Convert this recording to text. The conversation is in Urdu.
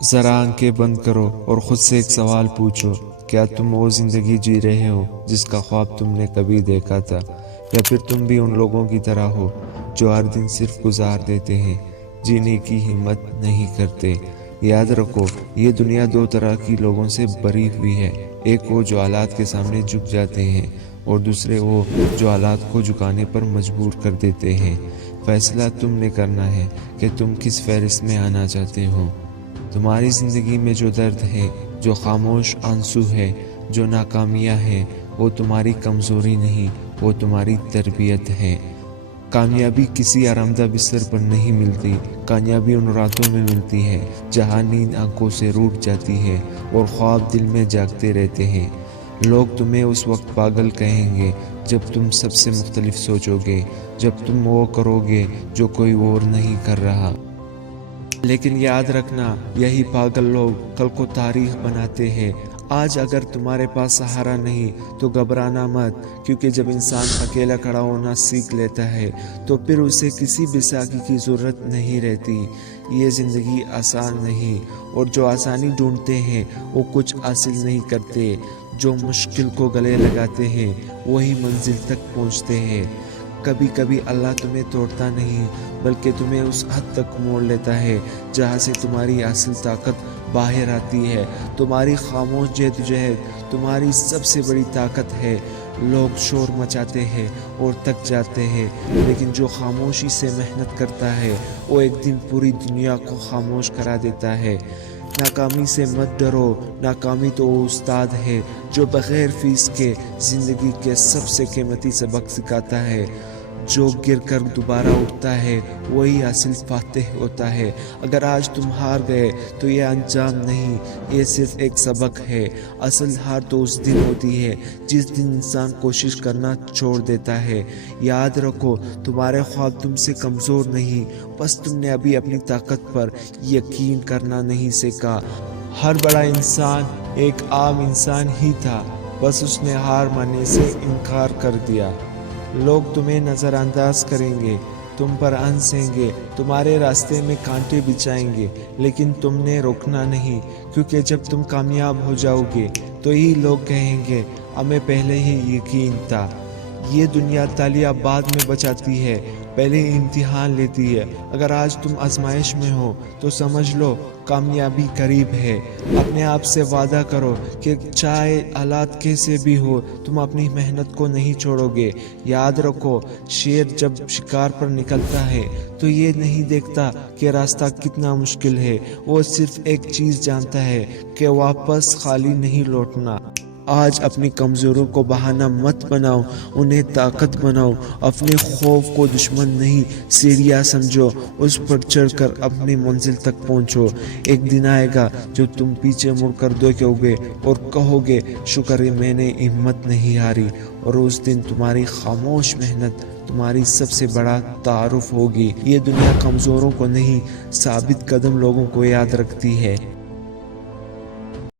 ذرا آنکھیں بند کرو اور خود سے ایک سوال پوچھو، کیا تم وہ زندگی جی رہے ہو جس کا خواب تم نے کبھی دیکھا تھا؟ یا پھر تم بھی ان لوگوں کی طرح ہو جو ہر دن صرف گزار دیتے ہیں، جینے کی ہمت نہیں کرتے؟ یاد رکھو، یہ دنیا دو طرح کی لوگوں سے بھری ہوئی ہے، ایک وہ جو حالات کے سامنے جھک جاتے ہیں، اور دوسرے وہ جو حالات کو جھکانے پر مجبور کر دیتے ہیں۔ فیصلہ تم نے کرنا ہے کہ تم کس فہرست میں آنا چاہتے ہو۔ تمہاری زندگی میں جو درد ہے، جو خاموش آنسو ہے، جو ناکامیاں ہیں، وہ تمہاری کمزوری نہیں، وہ تمہاری تربیت ہے۔ کامیابی کسی آرامدہ بستر پر نہیں ملتی، کامیابی ان راتوں میں ملتی ہے جہاں نیند آنکھوں سے روٹ جاتی ہے اور خواب دل میں جاگتے رہتے ہیں۔ لوگ تمہیں اس وقت پاگل کہیں گے جب تم سب سے مختلف سوچو گے، جب تم وہ کرو گے جو کوئی اور نہیں کر رہا۔ لیکن یاد رکھنا، یہی پاگل لوگ کل کو تاریخ بناتے ہیں۔ آج اگر تمہارے پاس سہارا نہیں تو گھبرانا مت، کیونکہ جب انسان اکیلا کھڑا ہونا سیکھ لیتا ہے تو پھر اسے کسی بھی ساتھی کی ضرورت نہیں رہتی۔ یہ زندگی آسان نہیں، اور جو آسانی ڈھونڈتے ہیں وہ کچھ حاصل نہیں کرتے۔ جو مشکل کو گلے لگاتے ہیں وہی منزل تک پہنچتے ہیں۔ کبھی کبھی اللہ تمہیں توڑتا نہیں بلکہ تمہیں اس حد تک موڑ لیتا ہے جہاں سے تمہاری اصل طاقت باہر آتی ہے۔ تمہاری خاموش جدوجہد تمہاری سب سے بڑی طاقت ہے۔ لوگ شور مچاتے ہیں اور تک جاتے ہیں، لیکن جو خاموشی سے محنت کرتا ہے وہ ایک دن پوری دنیا کو خاموش کرا دیتا ہے۔ ناکامی سے مت ڈرو، ناکامی تو وہ استاد ہے جو بغیر فیس کے زندگی کے سب سے قیمتی سبق سکھاتا ہے۔ جو گر کر دوبارہ اٹھتا ہے وہی اصل فاتح ہوتا ہے۔ اگر آج تم ہار گئے تو یہ انجام نہیں، یہ صرف ایک سبق ہے۔ اصل ہار تو اس دن ہوتی ہے جس دن انسان کوشش کرنا چھوڑ دیتا ہے۔ یاد رکھو، تمہارے خواب تم سے کمزور نہیں، بس تم نے ابھی اپنی طاقت پر یقین کرنا نہیں سیکھا۔ ہر بڑا انسان ایک عام انسان ہی تھا، بس اس نے ہار ماننے سے انکار کر دیا۔ لوگ تمہیں نظر انداز کریں گے، تم پر ہنسیں گے، تمہارے راستے میں کانٹے بچھائیں گے، لیکن تم نے روکنا نہیں، کیونکہ جب تم کامیاب ہو جاؤ گے تو یہی لوگ کہیں گے ہمیں پہلے ہی یقین تھا۔ یہ دنیا تالیاں بعد میں بجاتی ہے، پہلے امتحان لیتی ہے۔ اگر آج تم آزمائش میں ہو تو سمجھ لو کامیابی قریب ہے۔ اپنے آپ سے وعدہ کرو کہ چاہے حالات کیسے بھی ہو تم اپنی محنت کو نہیں چھوڑو گے۔ یاد رکھو، شیر جب شکار پر نکلتا ہے تو یہ نہیں دیکھتا کہ راستہ کتنا مشکل ہے، وہ صرف ایک چیز جانتا ہے کہ واپس خالی نہیں لوٹنا۔ آج اپنی کمزوریوں کو بہانہ مت بناؤ، انہیں طاقت بناؤ۔ اپنے خوف کو دشمن نہیں، سیڑھیاں سمجھو، اس پر چڑھ کر اپنی منزل تک پہنچو۔ ایک دن آئے گا جو تم پیچھے مڑ کر دیکھو گے اور کہو گے شکر ہے میں نے ہمت نہیں ہاری، اور اس دن تمہاری خاموش محنت تمہاری سب سے بڑا تعارف ہوگی۔ یہ دنیا کمزوروں کو نہیں، ثابت قدم لوگوں کو یاد رکھتی ہے۔